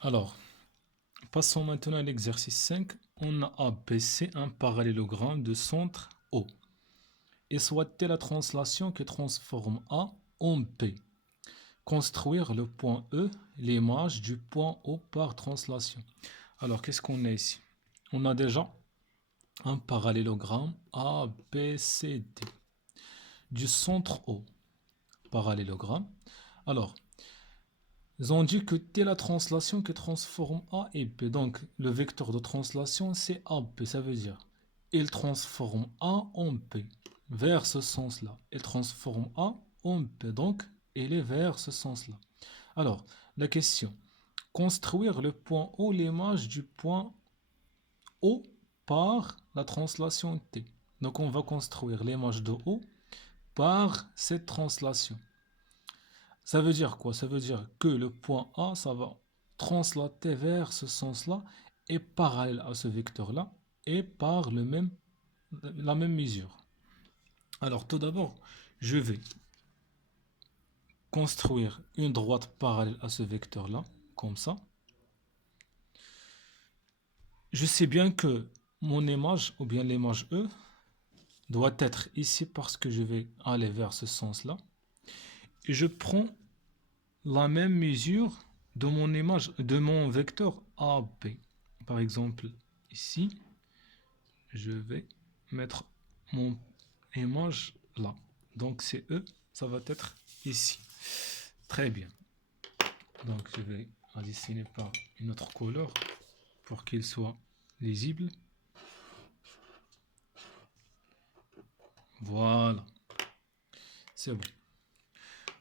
Alors, passons maintenant à l'exercice 5. On a ABC, un parallélogramme de centre O. Et soit la translation qui transforme A en P. Construire le point E, l'image du point O par translation. Alors, qu'est-ce qu'on a ici? On a déjà un parallélogramme ABCD du centre O. Parallélogramme. Alors, ils ont dit que T est la translation qui transforme A et P. Donc, le vecteur de translation, c'est AP. Ça veut dire, il transforme A en P. Vers ce sens-là. Il transforme A en P. Donc, il est vers ce sens-là. Alors, la question. Construire le point O, l'image du point O par la translation T. Donc, on va construire l'image de O par cette translation. Ça veut dire quoi? Ça veut dire que le point A, ça va translater vers ce sens-là et parallèle à ce vecteur-là et par la même mesure. Alors tout d'abord, je vais construire une droite parallèle à ce vecteur-là, comme ça. Je sais bien que mon image, ou bien l'image E, doit être ici parce que je vais aller vers ce sens-là. Et je prends la même mesure de mon image, de mon vecteur AB. Par exemple, ici, je vais mettre mon image là. Donc c'est E, ça va être ici. Très bien. Donc je vais la dessiner par une autre couleur pour qu'il soit lisible. Voilà. C'est bon.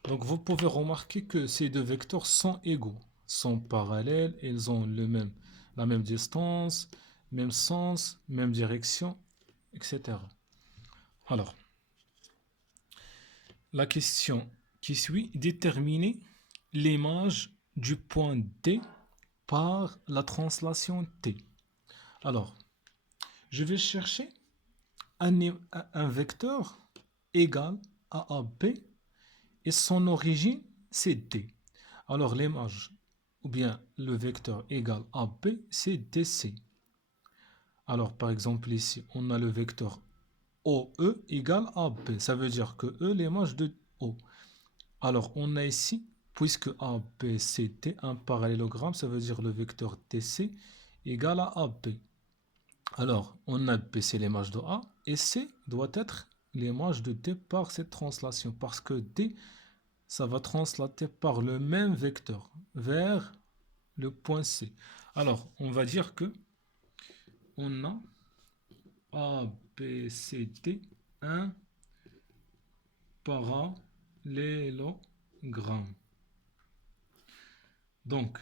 Donc vous pouvez remarquer que ces deux vecteurs sont égaux, sont parallèles, ils ont la même distance, même sens, même direction, etc. Alors, la question qui suit, déterminer l'image du point D par la translation T. Alors, je vais chercher un vecteur égal à AB et son origine c'est D. Alors l'image ou bien le vecteur égal à B c'est DC. Alors par exemple ici on a le vecteur OE égale à B. Ça veut dire que E l'image de O. Alors on a ici, puisque AB c'est T, un parallélogramme, ça veut dire le vecteur DC égale à AB. Alors on a B c'est l'image de A et C doit être l'image de D par cette translation parce que D ça va translater par le même vecteur vers le point C. Alors, on va dire que on a A, B, C, D, un parallélogramme. Donc,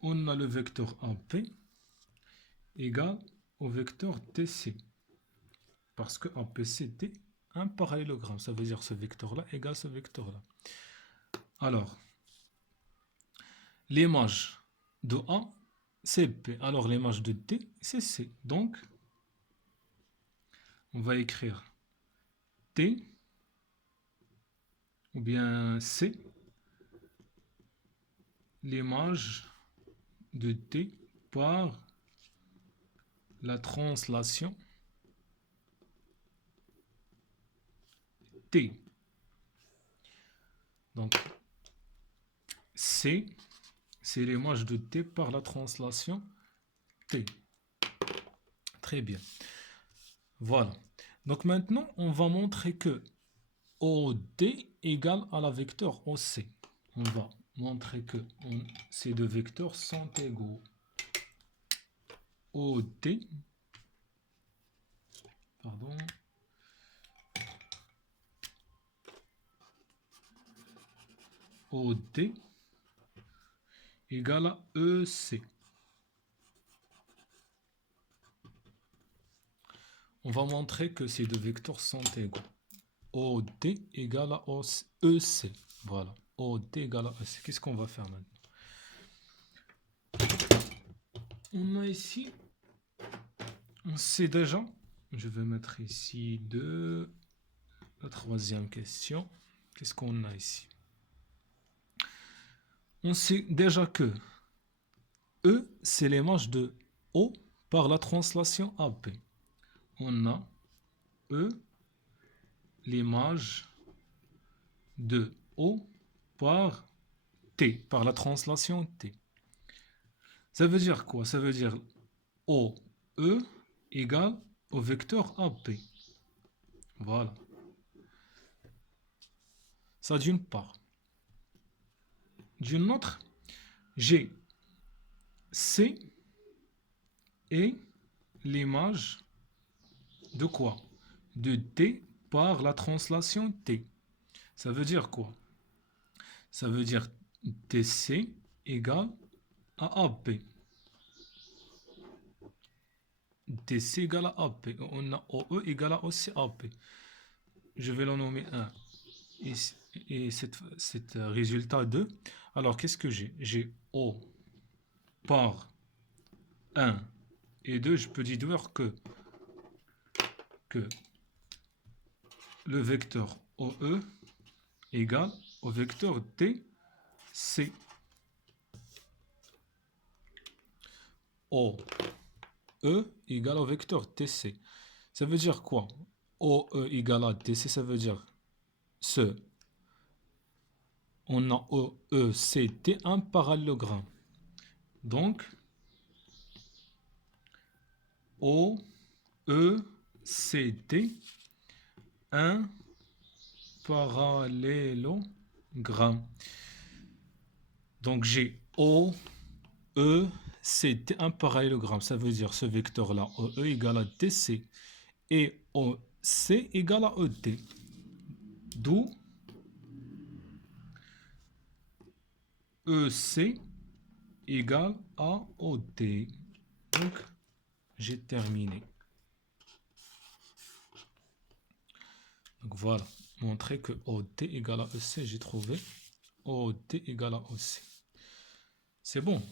on a le vecteur AP égal au vecteur DC. Parce que AP, c'est D, un parallélogramme. Ça veut dire ce vecteur-là égale ce vecteur-là. Alors, l'image de A, c'est P. Alors, l'image de D, c'est C. Donc, on va écrire T ou bien C, l'image de T par la translation T. Donc, C, c'est l'image de T par la translation T. Très bien. Voilà. Donc maintenant, on va montrer que OD égale à la vecteur OC. On va montrer que ces deux vecteurs sont égaux. OD, pardon, OD égale à EC. On va montrer que ces deux vecteurs sont égaux. OD égale à EC. Voilà. OD égale à EC. Qu'est-ce qu'on va faire maintenant? On a ici, on sait déjà, je vais mettre ici la troisième question. Qu'est-ce qu'on a ici? On sait déjà que E, c'est l'image de O par la translation AP. On a E, l'image de O par T, par la translation T. Ça veut dire quoi? Ça veut dire OE égale au vecteur AP. Voilà. Ça d'une part. D'une autre, j'ai C et l'image de quoi? De T par la translation T. Ça veut dire quoi? Ça veut dire TC égale à AP. TC égale à AP. On a OE égale à aussi AP. Je vais le nommer 1. Et cet résultat 2. Alors, qu'est-ce que j'ai? J'ai O par 1 et 2. Je peux déduire que le vecteur OE égale au vecteur TC. OE égale au vecteur TC. Ça veut dire quoi? OE égale à TC, ça veut dire on a OE, CT, un parallélogramme. Donc, OE, CT, un parallélogramme. Donc, j'ai OE, CT, un parallélogramme. Ça veut dire ce vecteur-là, OE égale à TC. Et OC égale à ET. D'où EC égale à OT. Donc, j'ai terminé. Donc voilà, montrer que OT égale à EC, j'ai trouvé OT égale à OC. C'est bon.